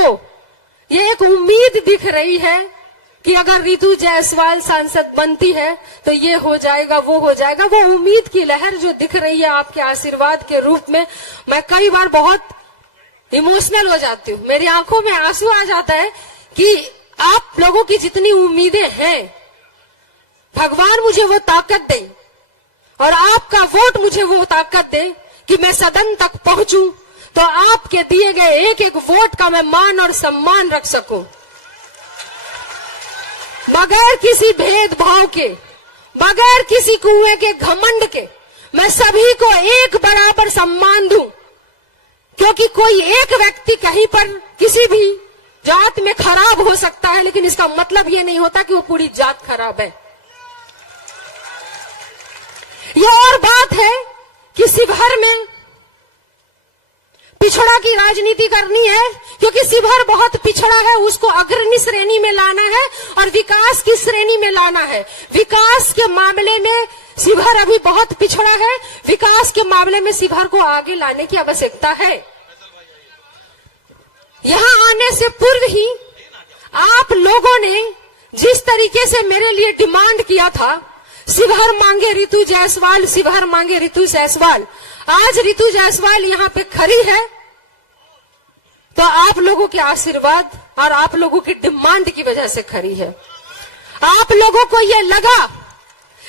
को ये एक उम्मीद दिख रही है कि अगर रितु जायसवाल सांसद बनती है तो ये हो जाएगा, वो हो जाएगा। वो उम्मीद की लहर जो दिख रही है आपके आशीर्वाद के रूप में, मैं कई बार बहुत इमोशनल हो जाती हूँ, मेरी आंखों में आंसू आ जाता है कि आप लोगों की जितनी उम्मीदें हैं, भगवान मुझे वो ताकत दे और आपका वोट मुझे वो ताकत दे कि मैं सदन तक पहुंचूं, तो आपके दिए गए एक एक वोट का मैं मान और सम्मान रख सकूं, बगैर किसी भेदभाव के, बगैर किसी कुएं के घमंड के, मैं सभी को एक बराबर सम्मान दूं। क्योंकि कोई एक व्यक्ति कहीं पर किसी भी जात में खराब हो सकता है, लेकिन इसका मतलब ये नहीं होता कि वो पूरी जात खराब है। ये और बात है कि शिवहर में पिछड़ा की राजनीति करनी है, क्योंकि शिवहर बहुत पिछड़ा है, उसको अग्रणी श्रेणी में लाना है और विकास की श्रेणी में लाना है। विकास के मामले में शिवहर अभी बहुत पिछड़ा है, विकास के मामले में शिवहर को आगे लाने की आवश्यकता है। यहां आने से पूर्व ही आप लोगों ने जिस तरीके से मेरे लिए डिमांड किया था, शिवहर मांगे रितु जायसवाल, शिवहर मांगे रितु जायसवाल, आज रितु जायसवाल यहाँ पे खड़ी है तो आप लोगों के आशीर्वाद और आप लोगों की डिमांड की वजह से खड़ी है। आप लोगों को ये लगा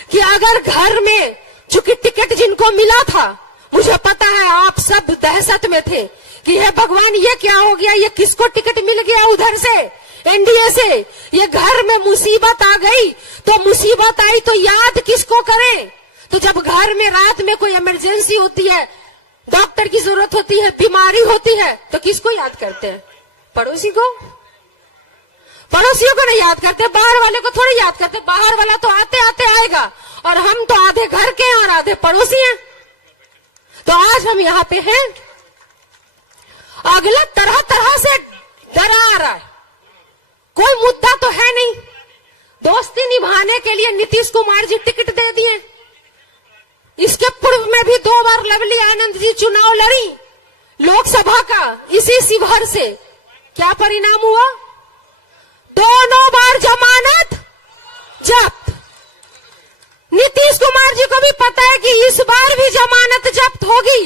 कि अगर घर में चूंकि टिकट जिनको मिला था, मुझे पता है आप सब दहशत में थे कि हे भगवान ये क्या हो गया, ये किसको टिकट मिल गया उधर से एनडीए से, ये घर में मुसीबत आ गई, तो मुसीबत आई तो याद किसको करें। तो जब घर में रात में कोई इमरजेंसी होती है, डॉक्टर की जरूरत होती है, बीमारी होती है, तो किसको याद करते हैं? पड़ोसी को। पड़ोसियों को नहीं याद करते, बाहर वाले को थोड़ी याद करते, बाहर वाला तो आते आते आएगा और हम तो आधे घर के और आधे पड़ोसी हैं। तो आज हम यहाँ पे हैं, अगला तरह तरह से डरा आ रहा है, कोई मुद्दा तो है नहीं। दोस्ती निभाने के लिए नीतीश कुमार जी टिकट दे दिए, इसके पूर्व में भी 2 बार लवली आनंद जी चुनाव लड़ी लोकसभा का इसी शिवहर से, क्या परिणाम हुआ? दोनों बार जमानत जब्त। नीतीश कुमार जी को भी पता है कि इस बार भी जमानत जब्त होगी,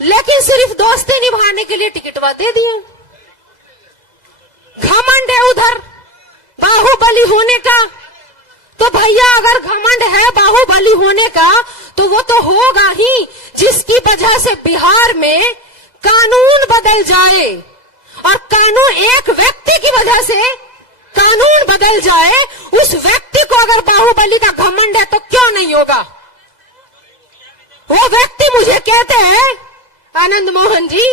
लेकिन सिर्फ दोस्ती निभाने के लिए टिकटवा दे दिए। घमंड है उधर बाहुबली होने का, तो भैया अगर घमंड है बाहुबली होने का तो वो तो होगा ही, जिसकी वजह से बिहार में कानून बदल जाए और कानून एक व्यक्ति की वजह से कानून बदल जाए, उस व्यक्ति को अगर बाहुबली का घमंड है तो क्यों नहीं होगा? वो व्यक्ति मुझे कहते हैं आनंद मोहन जी,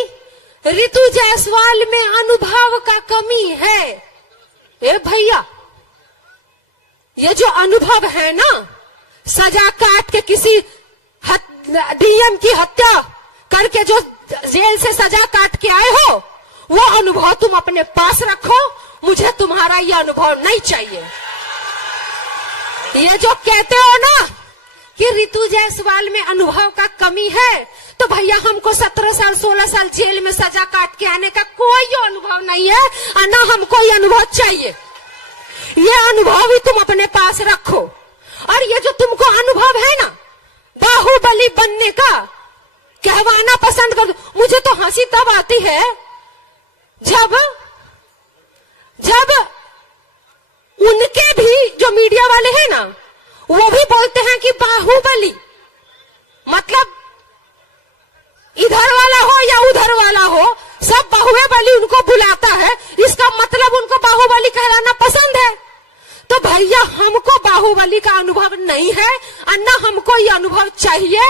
रितु जायसवाल में अनुभव का कमी है। ए भैया, ये जो अनुभव है ना, सजा काट के किसी डीएम की हत्या करके जो जेल से सजा काट के आए हो, वो अनुभव तुम अपने पास रखो, मुझे तुम्हारा ये अनुभव नहीं चाहिए। ये जो कहते हो ना कि रितु जायसवाल में अनुभव का कमी है, तो भैया हमको 17 साल 16 साल जेल में सजा काट के आने का कोई अनुभव नहीं है और ना हमको ये अनुभव चाहिए। ये अनुभव ही तुम अपने पास रखो। और ये जो तुमको अनुभव है ना बाहुबली बनने का, कहवाना पसंद कर दो। मुझे तो हंसी तब आती है जब उनके भी जो मीडिया वाले हैं ना, वो भी बोलते हैं कि बाहुबली मतलब इधर वाला हो या उधर वाला हो, सब बाहुबली उनको बुलाता है, इसका मतलब उनको बाहुबली कहलाना पसंद है। तो भैया हमको बाहुबली का अनुभव नहीं है और न हमको ये अनुभव चाहिए।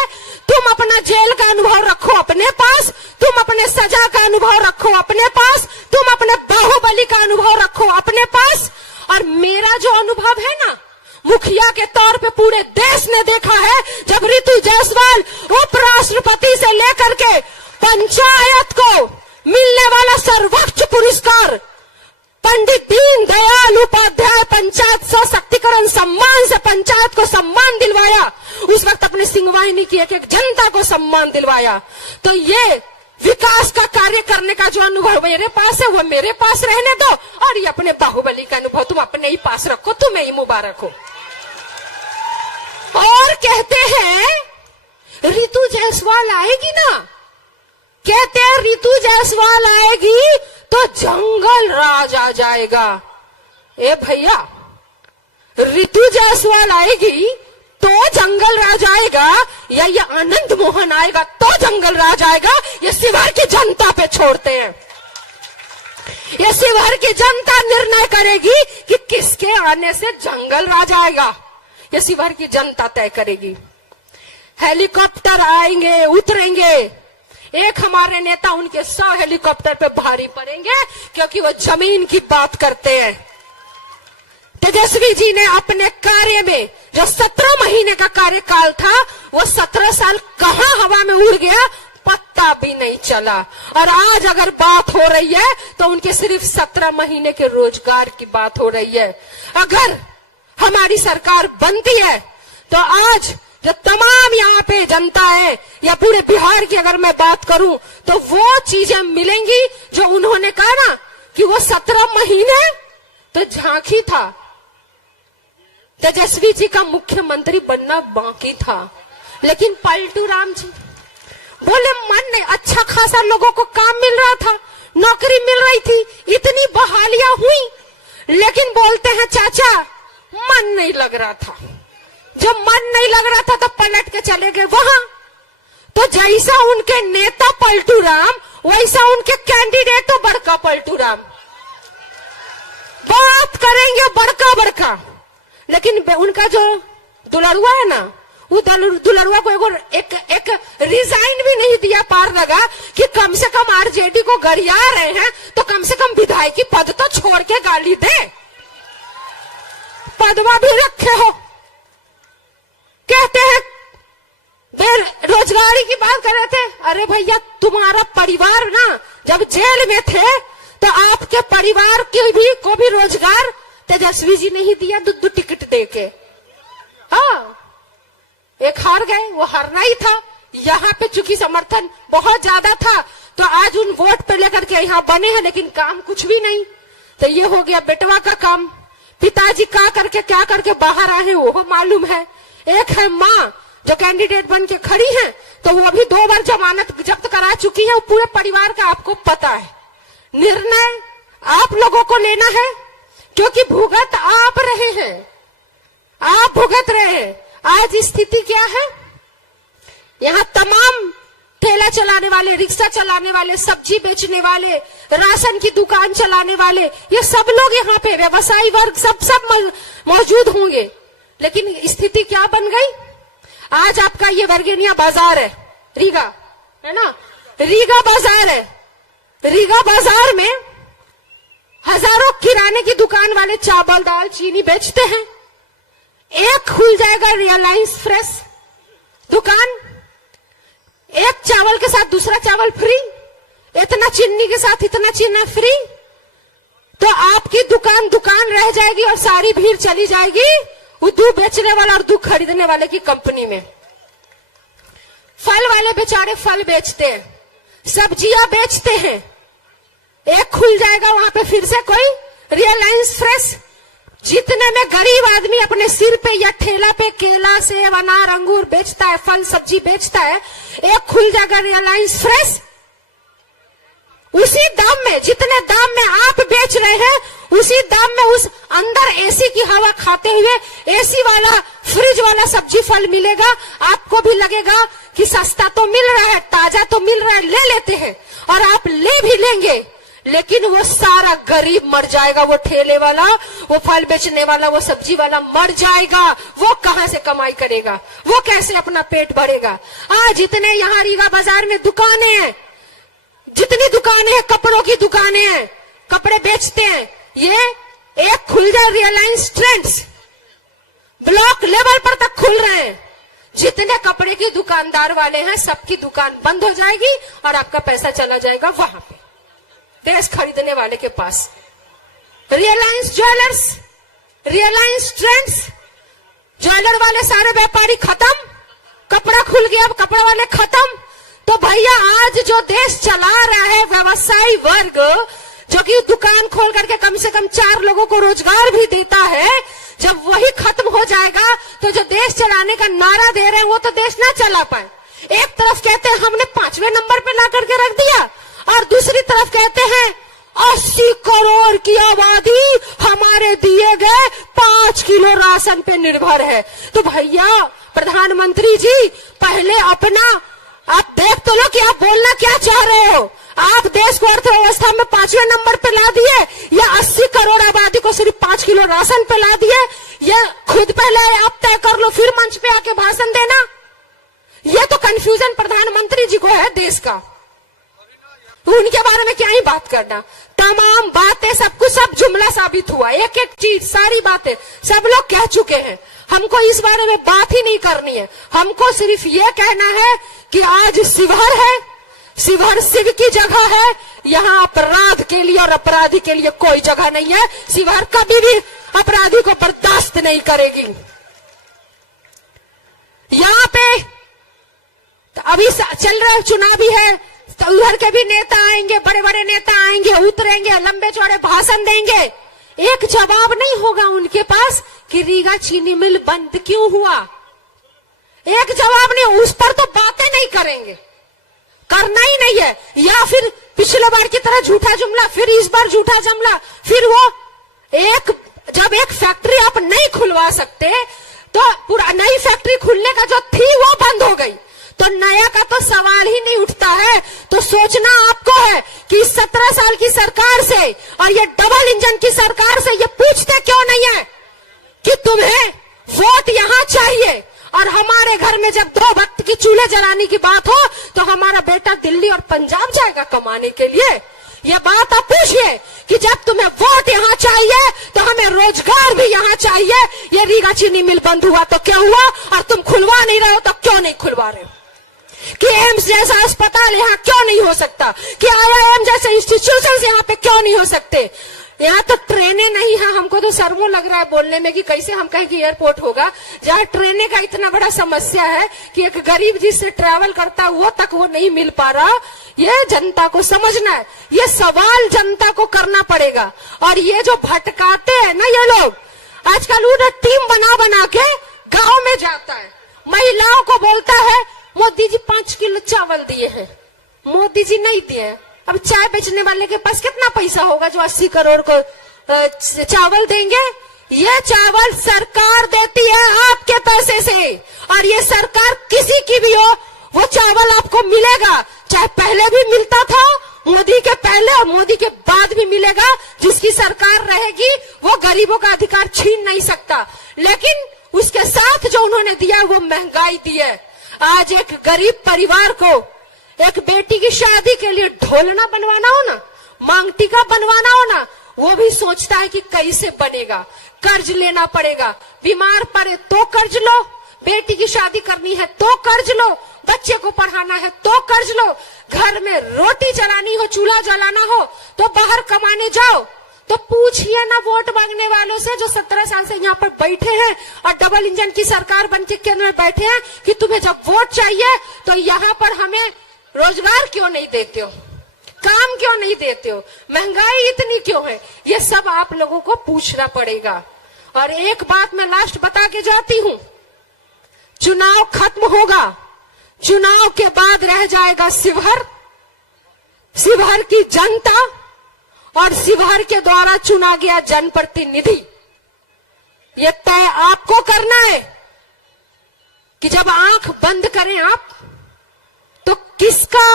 तुम अपना जेल का अनुभव रखो अपने पास, तुम अपने सजा का अनुभव रखो अपने पास, तुम अपने बाहुबली का अनुभव रखो अपने पास। और मेरा जो अनुभव है ना, मुखिया के तौर पे पूरे देश ने देखा है, जब रितु जायसवाल उपराष्ट्रपति से लेकर के पंचायत को मिलने वाला सर्वोच्च पुरस्कार पंडित दीनदयाल उपाध्याय पंचायत सशक्तिकरण सम्मान से पंचायत को सम्मान दिलवाया, उस वक्त अपने सिंहवाहिनी की एक एक जनता को सम्मान दिलवाया। तो ये विकास का कार्य करने का जो अनुभव मेरे पास है वो मेरे पास रहने दो, और ये अपने बाहुबली का अनुभव तुम अपने ही पास रखो, तुम्हें ही मुबारक हो। और कहते हैं रितु जायसवाल आएगी ना, कहते हैं रितु जायसवाल आएगी तो जंगल राज आ जाएगा। ए भैया, रितु जायसवाल आएगी तो जंगल राज आएगा, या ये आनंद मोहन आएगा तो जंगल राज आएगा, ये शिवहर की जनता पे छोड़ते हैं। ये शिवहर की जनता निर्णय करेगी कि किसके आने से जंगल राज आएगा, ये शिवहर की जनता तय करेगी। हेलीकॉप्टर आएंगे, उतरेंगे, एक हमारे नेता उनके 100 हेलीकॉप्टर पे भारी पड़ेंगे, क्योंकि वो जमीन की बात करते हैं। तेजस्वी जी ने अपने कार्य में जो 17 महीने का कार्यकाल था, वो 17 साल कहां हवा में उड़ गया, पत्ता भी नहीं चला। और आज अगर बात हो रही है तो उनके सिर्फ 17 महीने के रोजगार की बात हो रही है। अगर हमारी सरकार बनती है तो आज जो तमाम यहाँ पे जनता है, या पूरे बिहार की अगर मैं बात करूं, तो वो चीजें मिलेंगी जो उन्होंने कहा ना कि वो 17 महीने तो झांकी था, तेजस्वी जी का मुख्यमंत्री बनना बाकी था। लेकिन पलटू राम जी बोले मन नहीं, अच्छा खासा लोगों को काम मिल रहा था, नौकरी मिल रही थी, इतनी बहालियां हुई, लेकिन बोलते हैं चाचा मन नहीं लग रहा था। जब मन नहीं लग रहा था तो पलट के चले गए वहां। तो जैसा उनके नेता पलटू राम, वैसा उनके कैंडिडेट तो बड़का पलटू राम बात करेंगे बड़का बड़का, लेकिन उनका जो दुलरुआ है ना, वो दुलरुआ को एक रिजाइन भी नहीं दिया पार लगा कि कम से कम आरजेडी को गरिया रहे हैं तो कम से कम विधायकी पद तो छोड़ के गाली दे, पदवा भी रखे हो। कहते हैं बेरोजगारी की बात कर रहे थे, अरे भैया तुम्हारा परिवार ना जब जेल में थे तो आपके परिवार को भी रोजगार तेजस्वी जी ने ही दिया, 2 टिकट देके। हाँ, एक हार गए, वो हारना ही था। यहाँ पे चूंकि समर्थन बहुत ज्यादा था तो आज उन वोट पे लेकर के यहाँ बने हैं, लेकिन काम कुछ भी नहीं। तो ये हो गया बेटवा का काम। पिताजी क्या करके बाहर आए हैं वो मालूम है। एक है माँ जो कैंडिडेट बन के खड़ी है, तो वो अभी 2 बार जमानत जब्त करा चुकी है। वो पूरे परिवार का आपको पता है। निर्णय आप लोगों को लेना है, क्योंकि भुगत आप रहे हैं, आप भुगत रहे हैं। आज स्थिति क्या है, यहाँ तमाम ठेला चलाने वाले, रिक्शा चलाने वाले, सब्जी बेचने वाले, राशन की दुकान चलाने वाले, ये सब लोग यहाँ पे व्यवसायी वर्ग सब मौजूद होंगे। लेकिन स्थिति क्या बन गई, आज आपका ये वर्गेनिया बाजार है, रीगा है ना, रीगा बाजार है। रीगा बाजार में हजारों किराने की दुकान वाले चावल दाल चीनी बेचते हैं। एक खुल जाएगा रिलायंस फ्रेश दुकान, एक चावल के साथ दूसरा चावल फ्री, इतना चीनी के साथ इतना चीनी फ्री, तो आपकी दुकान रह जाएगी और सारी भीड़ चली जाएगी वो दूध बेचने वाला और दूध खरीदने वाले की कंपनी में। फल वाले बेचारे फल बेचते हैं, सब्जियां बेचते हैं, एक खुल जाएगा वहां पे फिर से कोई रिलायंस फ्रेश, जितने में गरीब आदमी अपने सिर पे या ठेला पे केला सेब अनार अंगूर बेचता है, फल सब्जी बेचता है, एक खुल जाएगा रिलायंस फ्रेश। उसी दाम में, जितने दाम में आप बेच रहे हैं, उसी दाम में उस अंदर एसी की हवा खाते हुए एसी वाला फ्रिज वाला सब्जी फल मिलेगा। आपको भी लगेगा कि सस्ता तो मिल रहा है, ताजा तो मिल रहा है, ले लेते हैं, और आप ले भी लेंगे, लेकिन वो सारा गरीब मर जाएगा। वो ठेले वाला, वो फल बेचने वाला, वो सब्जी वाला मर जाएगा। वो कहां से कमाई करेगा, वो कैसे अपना पेट भरेगा। आज जितने यहाँ रीगा बाजार में दुकानें हैं, जितनी दुकानें हैं, कपड़ों की दुकानें हैं, कपड़े बेचते हैं, ये एक खुल जाए रिलायंस ट्रेंड्स, ब्लॉक लेवल पर तक खुल रहे हैं। जितने कपड़े की दुकानदार वाले हैं, सबकी दुकान बंद हो जाएगी और आपका पैसा चला जाएगा वहां पे ड्रेस खरीदने वाले के पास। Reliance jewellers, Reliance trends, jeweller वाले सारे व्यापारी खत्म, कपड़ा खुल गया, अब कपड़ा वाले खत्म, तो भैया आज जो देश चला रहा है व्यवसायी वर्ग, जो कि दुकान खोल करके कम से कम 4 लोगों को रोजगार भी देता है, जब वही खत्म हो जाएगा तो जो देश चलाने का नारा दे रहे हैं वो तो देश ना चला पाए। एक तरफ कहते हैं हमने 5वें नंबर पे ला करके रख दिया, और दूसरी तरफ कहते हैं 80 करोड़ की आबादी हमारे दिए गए 5 किलो राशन पे निर्भर है। तो भैया प्रधानमंत्री जी, पहले अपना आप देख तो लो कि आप बोलना क्या चाह रहे हो। आप देश को अर्थव्यवस्था में 5वें नंबर पे ला दिए, या 80 करोड़ आबादी को सिर्फ 5 किलो राशन पे ला दिए? ये खुद पहले आप तय कर लो, फिर मंच पे आके भाषण देना। ये तो कंफ्यूजन प्रधानमंत्री जी को है देश का, उनके बारे में क्या ही बात करना। तमाम बातें सब कुछ सब जुमला साबित हुआ, एक एक चीज सारी बातें सब लोग कह चुके हैं। हमको इस बारे में बात ही नहीं करनी है। हमको सिर्फ ये कहना है कि आज शिवहर है, शिवहर शिव की जगह है, यहाँ अपराध के लिए और अपराधी के लिए कोई जगह नहीं है। शिवहर कभी भी अपराधी को बर्दाश्त नहीं करेगी। यहाँ पे अभी चल रहा चुनाव भी है, तो उधर के भी नेता आएंगे, बड़े बड़े नेता आएंगे, उतरेंगे, लंबे चौड़े भाषण देंगे। एक जवाब नहीं होगा उनके पास कि रीगा चीनी मिल बंद क्यों हुआ। एक जवाब नहीं, उस पर तो बातें नहीं करेंगे, करना ही नहीं है। या फिर पिछले बार की तरह झूठा जुमला, फिर इस बार झूठा जुमला, फिर वो जब एक फैक्ट्री आप नहीं खुलवा सकते तो पूरा नई फैक्ट्री खुलने का जो थी वो बंद हो गई, तो नया का तो सवाल ही नहीं उठता है। तो सोचना आपको है कि 17 साल की सरकार से और ये डबल इंजन की सरकार से ये पूछते क्यों नहीं है कि तुम्हें वोट यहाँ चाहिए, और हमारे घर में जब 2 वक्त की चूल्हे जलाने की बात हो तो हमारा बेटा दिल्ली और पंजाब जाएगा कमाने के लिए। ये बात आप पूछिए कि जब तुम्हें वोट यहाँ चाहिए तो हमें रोजगार भी यहाँ चाहिए। ये रीगा चीनी मिल बंद हुआ तो क्या हुआ, और तुम खुलवा नहीं रहे हो तो क्यों नहीं खुलवा रहे हो? कि एम्स जैसा अस्पताल यहाँ क्यों नहीं हो सकता, कि IIM जैसे इंस्टीट्यूशंस यहाँ पे क्यों नहीं हो सकते? यहाँ तो ट्रेनें नहीं है। हमको तो शर्मो लग रहा है बोलने में कि कैसे हम कहें कि एयरपोर्ट होगा जहाँ ट्रेनें का इतना बड़ा समस्या है कि एक गरीब जिससे ट्रैवल करता वो तक वो नहीं मिल पा रहा। ये जनता को समझना है, ये सवाल जनता को करना पड़ेगा। और ये जो भटकाते हैं ना ये लोग, आजकल उन्हें टीम बना बना के गाँव में जाता है, महिलाओं को बोलता है मोदी जी 5 किलो चावल दिए हैं। मोदी जी नहीं दिए। अब चाय बेचने वाले के पास कितना पैसा होगा जो 80 करोड़ को चावल देंगे? ये चावल सरकार देती है आपके पैसे से, और ये सरकार किसी की भी हो वो चावल आपको मिलेगा, चाहे पहले भी मिलता था मोदी के पहले और मोदी के बाद भी मिलेगा। जिसकी सरकार रहेगी वो गरीबों का अधिकार छीन नहीं सकता, लेकिन उसके साथ जो उन्होंने दिया वो महंगाई दी है। आज एक गरीब परिवार को एक बेटी की शादी के लिए ढोलना बनवाना हो ना, मांग टीका बनवाना हो ना, वो भी सोचता है कि कैसे बनेगा, कर्ज लेना पड़ेगा। बीमार पड़े तो कर्ज लो, बेटी की शादी करनी है तो कर्ज लो, बच्चे को पढ़ाना है तो कर्ज लो, घर में रोटी चलानी हो, चूल्हा जलाना हो तो बाहर कमाने जाओ। तो पूछिए ना वोट मांगने वालों से जो 17 साल से यहाँ पर बैठे हैं और डबल इंजन की सरकार बनके केंद्र में बैठे हैं कि तुम्हें जब वोट चाहिए तो यहाँ पर हमें रोजगार क्यों नहीं देते हो, काम क्यों नहीं देते हो, महंगाई इतनी क्यों है? ये सब आप लोगों को पूछना पड़ेगा। और एक बात मैं लास्ट बता के जाती हूँ, चुनाव खत्म होगा, चुनाव के बाद रह जाएगा शिवहर, शिवहर की जनता और शिवहर के द्वारा चुना गया जनप्रतिनिधि। ये तय आपको करना है कि जब आंख बंद करें आप तो किसका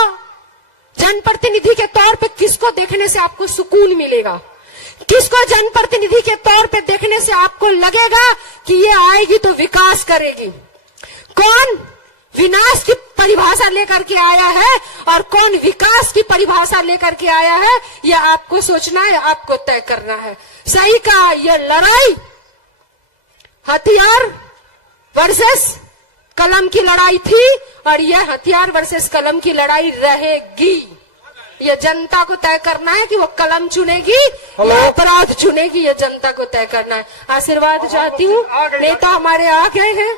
जनप्रतिनिधि के तौर पे किसको देखने से आपको सुकून मिलेगा, किसको जनप्रतिनिधि के तौर पे देखने से आपको लगेगा कि ये आएगी तो विकास करेगी, कौन विनाश की परिभाषा लेकर के आया है और कौन विकास की परिभाषा लेकर के आया है, यह आपको सोचना है, आपको तय करना है। सही कहा, यह लड़ाई हथियार वर्सेस कलम की लड़ाई थी और यह हथियार वर्सेस कलम की लड़ाई रहेगी। यह जनता को तय करना है कि वो कलम चुनेगी या अपराध चुनेगी, यह जनता को तय करना है। आशीर्वाद चाहती हूँ, नेता हमारे आ गए हैं।